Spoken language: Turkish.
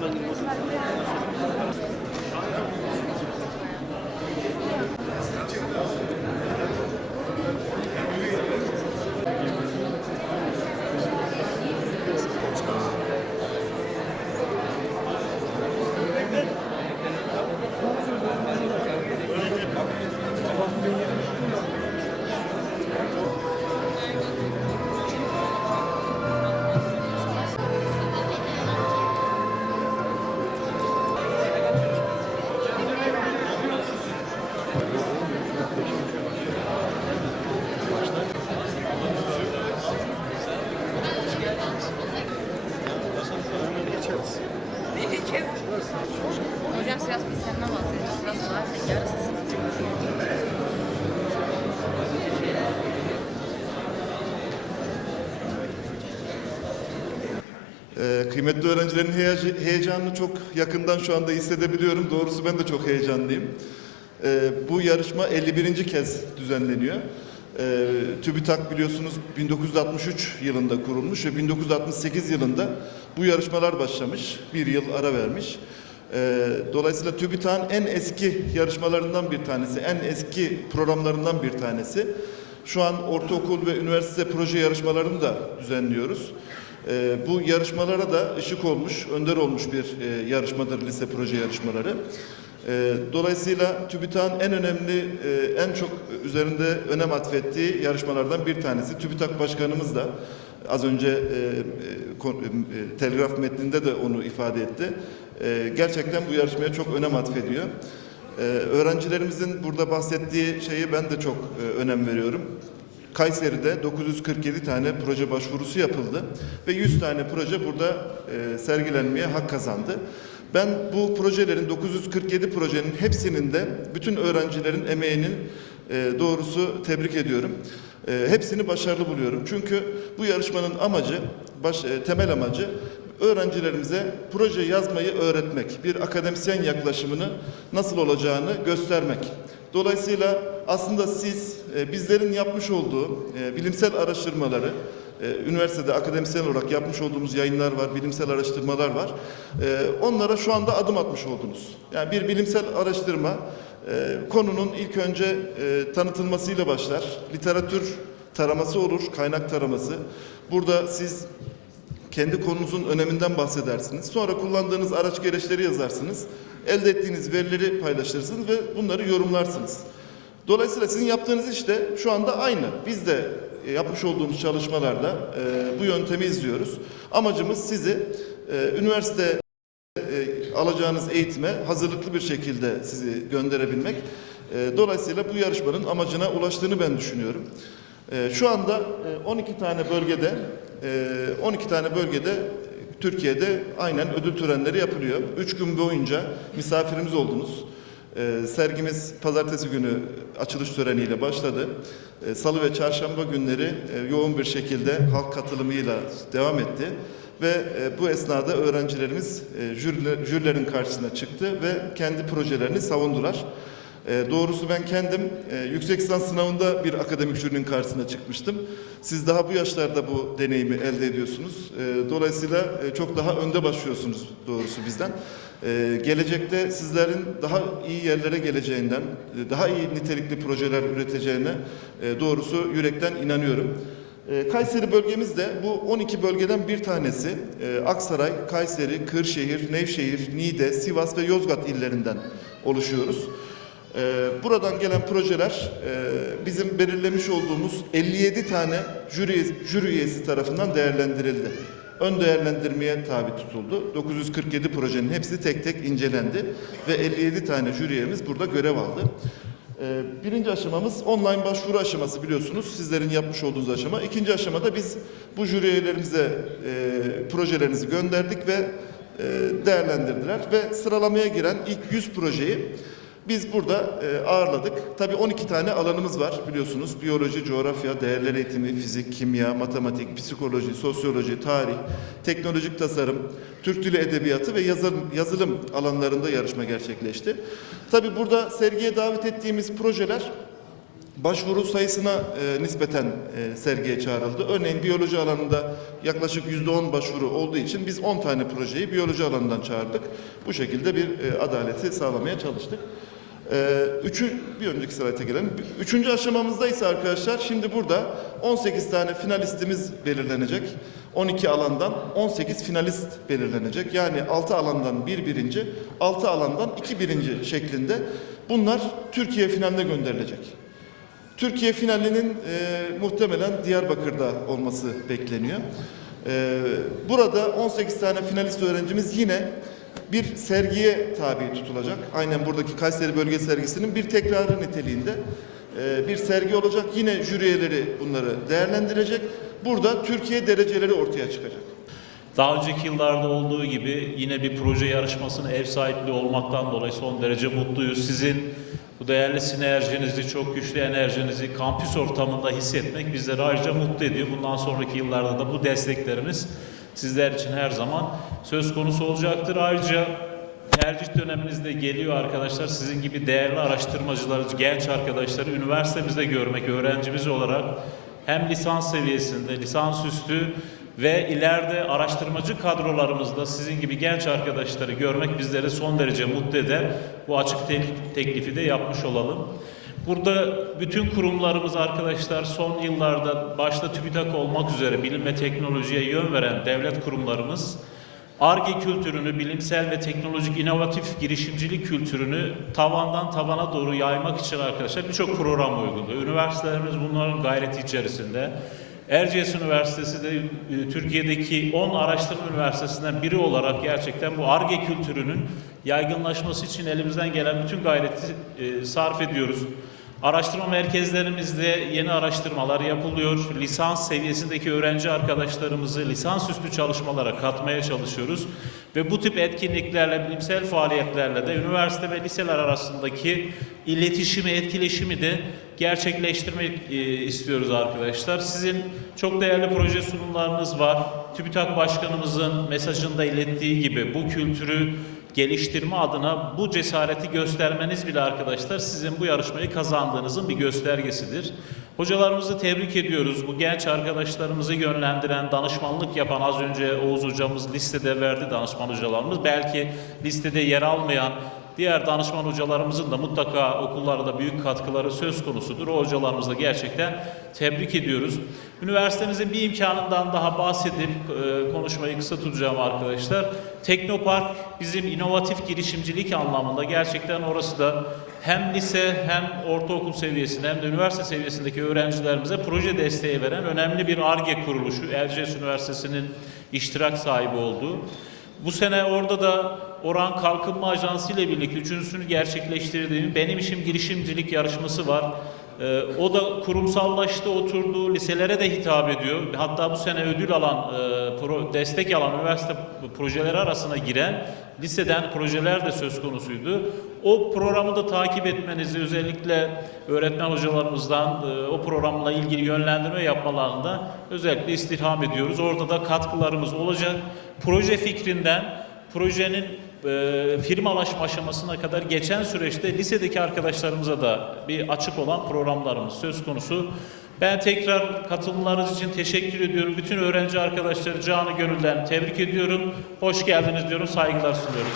Hocam Sivas biz senden bahsedeceğiz. Sivas var. Yarısı Sivas. Ee, kıymetli öğrencilerin heyecanını çok yakından şu anda hissedebiliyorum. Doğrusu ben de çok heyecanlıyım. Ee, bu yarışma 51. kez düzenleniyor. Ee, TÜBİTAK biliyorsunuz 1963 yılında kurulmuş ve 1968 yılında bu yarışmalar başlamış. Bir yıl ara vermiş. Dolayısıyla TÜBİTAK'ın en eski yarışmalarından bir tanesi, en eski programlarından bir tanesi. Şu an ortaokul ve üniversite proje yarışmalarını da düzenliyoruz. Ee, bu yarışmalara da ışık olmuş, önder olmuş bir e, yarışmadır lise proje yarışmaları. Ee, dolayısıyla TÜBİTAK'ın en önemli, e, en çok üzerinde önem atfettiği yarışmalardan bir tanesi. TÜBİTAK Başkanımız da az önce e, e, e, telgraf metninde de onu ifade etti. E, gerçekten bu yarışmaya çok önem atfediyor. Ee, öğrencilerimizin burada bahsettiği şeyi ben de çok e, önem veriyorum. Kayseri'de 947 tane proje başvurusu yapıldı ve 100 tane proje burada e, sergilenmeye hak kazandı. Ben bu projelerin 947 projenin hepsinin de bütün öğrencilerin emeğini e, doğrusu tebrik ediyorum. E, hepsini başarılı buluyorum. Çünkü bu yarışmanın amacı, baş, temel amacı öğrencilerimize proje yazmayı öğretmek, bir akademisyen yaklaşımını nasıl olacağını göstermek. Dolayısıyla aslında siz e, bizlerin yapmış olduğu e, bilimsel araştırmaları, e, üniversitede akademisyen olarak yapmış olduğumuz yayınlar var, bilimsel araştırmalar var. Onlara şu anda adım atmış oldunuz. Yani bir bilimsel araştırma konunun ilk önce tanıtılmasıyla başlar. Literatür taraması olur, kaynak taraması. Burada siz kendi konunuzun öneminden bahsedersiniz. Sonra kullandığınız araç gereçleri yazarsınız. Elde ettiğiniz verileri paylaşırsınız ve bunları yorumlarsınız. Dolayısıyla sizin yaptığınız iş de şu anda aynı. Biz de e, yapmış olduğumuz çalışmalarda e, bu yöntemi izliyoruz. Amacımız sizi e, üniversite e, alacağınız eğitime hazırlıklı bir şekilde sizi gönderebilmek. E, dolayısıyla bu yarışmanın amacına ulaştığını ben düşünüyorum. E, şu anda e, 12 tane bölgede e, 12 tane bölgede Türkiye'de aynen ödül törenleri yapılıyor. Üç gün boyunca misafirimiz oldunuz. E, sergimiz pazartesi günü açılış töreniyle başladı. E, Salı ve çarşamba günleri e, yoğun bir şekilde halk katılımıyla devam etti. Ve e, bu esnada öğrencilerimiz e, jüriler- jürilerin karşısına çıktı ve kendi projelerini savundular. E, doğrusu ben kendim e, yüksek lisans sınavında bir akademik jürinin karşısına çıkmıştım. Siz daha bu yaşlarda bu deneyimi elde ediyorsunuz. E, dolayısıyla e, çok daha önde başlıyorsunuz doğrusu bizden. E, gelecekte sizlerin daha iyi yerlere geleceğinden, e, daha iyi nitelikli projeler üreteceğine e, doğrusu yürekten inanıyorum. E, Kayseri bölgemiz de bu 12 bölgeden bir tanesi. E, Aksaray, Kayseri, Kırşehir, Nevşehir, Niğde, Sivas ve Yozgat illerinden oluşuyoruz. E, Buradan gelen projeler e, bizim belirlemiş olduğumuz 57 tane jüri, jüri üyesi tarafından değerlendirildi. Ön değerlendirmeye tabi tutuldu. 947 projenin hepsi tek tek incelendi ve 57 tane jüri üyemiz burada görev aldı. Ee, Birinci aşamamız online başvuru aşaması biliyorsunuz. Sizlerin yapmış olduğunuz aşama. İkinci aşamada biz bu jüri üyelerimize e, projelerinizi gönderdik ve e, değerlendirdiler. Ve sıralamaya giren ilk 100 projeyi biz burada e, ağırladık. Tabii 12 tane alanımız var biliyorsunuz. Biyoloji, coğrafya, değerler eğitimi, fizik, kimya, matematik, psikoloji, sosyoloji, tarih, teknolojik tasarım, Türk Dili Edebiyatı ve yazılım, yazılım alanlarında yarışma gerçekleşti. Tabii burada sergiye davet ettiğimiz projeler başvuru sayısına e, nispeten e, sergiye çağrıldı. Örneğin biyoloji alanında yaklaşık %10 başvuru olduğu için biz 10 tane projeyi biyoloji alanından çağırdık. Bu şekilde bir e, adaleti sağlamaya çalıştık. Ee, üçü, bir önceki slayta gelelim. Üçüncü aşamamızda ise arkadaşlar şimdi burada 18 tane finalistimiz belirlenecek. 12 alandan 18 finalist belirlenecek. Yani 6 alandan bir birinci, 6 alandan iki birinci şeklinde bunlar Türkiye finaline gönderilecek. Türkiye finalinin e, muhtemelen Diyarbakır'da olması bekleniyor. E, burada 18 tane finalist öğrencimiz yine bir sergiye tabi tutulacak. Aynen buradaki Kayseri Bölge Sergisi'nin bir tekrarı niteliğinde e, bir sergi olacak. Yine jüri üyeleri bunları değerlendirecek. Burada Türkiye dereceleri ortaya çıkacak. Daha önceki yıllarda olduğu gibi yine bir proje yarışmasına ev sahipliği olmaktan dolayı son derece mutluyuz. Sizin bu değerli sinerjinizi, çok güçlü enerjinizi kampüs ortamında hissetmek bizleri ayrıca mutlu ediyor. Bundan sonraki yıllarda da bu desteklerimiz sizler için her zaman söz konusu olacaktır. Ayrıca tercih döneminiz de geliyor arkadaşlar. Sizin gibi değerli araştırmacıları, genç arkadaşları üniversitemizde görmek, öğrencimiz olarak hem lisans seviyesinde, lisansüstü ve ileride araştırmacı kadrolarımızda sizin gibi genç arkadaşları görmek bizleri son derece mutlu eder. Bu açık te- teklifi de yapmış olalım. Burada bütün kurumlarımız arkadaşlar son yıllarda başta TÜBİTAK olmak üzere bilim ve teknolojiye yön veren devlet kurumlarımız ARGE kültürünü, bilimsel ve teknolojik inovatif girişimcilik kültürünü tavandan tabana doğru yaymak için arkadaşlar birçok program uyguluyor. Üniversitelerimiz bunların gayreti içerisinde. Erciyes Üniversitesi de e, Türkiye'deki 10 araştırma üniversitesinden biri olarak gerçekten bu ARGE kültürünün yaygınlaşması için elimizden gelen bütün gayreti e, sarf ediyoruz. Araştırma merkezlerimizde yeni araştırmalar yapılıyor. Lisans seviyesindeki öğrenci arkadaşlarımızı lisansüstü çalışmalara katmaya çalışıyoruz. Ve bu tip etkinliklerle, bilimsel faaliyetlerle de üniversite ve liseler arasındaki iletişimi, etkileşimi de gerçekleştirmek e, istiyoruz arkadaşlar. Sizin çok değerli proje sunumlarınız var. TÜBİTAK Başkanımızın mesajında ilettiği gibi bu kültürü geliştirme adına bu cesareti göstermeniz bile arkadaşlar sizin bu yarışmayı kazandığınızın bir göstergesidir. Hocalarımızı tebrik ediyoruz. Bu genç arkadaşlarımızı yönlendiren, danışmanlık yapan az önce Oğuz hocamız listede verdi danışman hocalarımız. Belki listede yer almayan diğer danışman hocalarımızın da mutlaka okullarda büyük katkıları söz konusudur. O hocalarımızı da gerçekten tebrik ediyoruz. Üniversitemizin bir imkanından daha bahsedip e, konuşmayı kısa tutacağım arkadaşlar. Teknopark bizim inovatif girişimcilik anlamında gerçekten orası da hem lise hem ortaokul seviyesinde hem de üniversite seviyesindeki öğrencilerimize proje desteği veren önemli bir ARGE kuruluşu. Erciyes Üniversitesi'nin iştirak sahibi olduğu. Bu sene orada da Oran Kalkınma Ajansı ile birlikte üçüncüsünü gerçekleştirdiğim Benim İşim Girişimcilik yarışması var. Ee, o da kurumsallaştı, oturdu, liselere de hitap ediyor. Hatta bu sene ödül alan, e, pro- destek alan üniversite projeleri arasına giren liseden projeler de söz konusuydu. O programı da takip etmenizi özellikle öğretmen hocalarımızdan e, o programla ilgili yönlendirme yapmalarını da özellikle istirham ediyoruz. Orada da katkılarımız olacak. Proje fikrinden projenin e, firmalaşma aşamasına kadar geçen süreçte lisedeki arkadaşlarımıza da bir açık olan programlarımız söz konusu. Ben tekrar katılımlarınız için teşekkür ediyorum. Bütün öğrenci arkadaşları canı gönülden tebrik ediyorum. Hoş geldiniz diyorum, saygılar sunuyorum.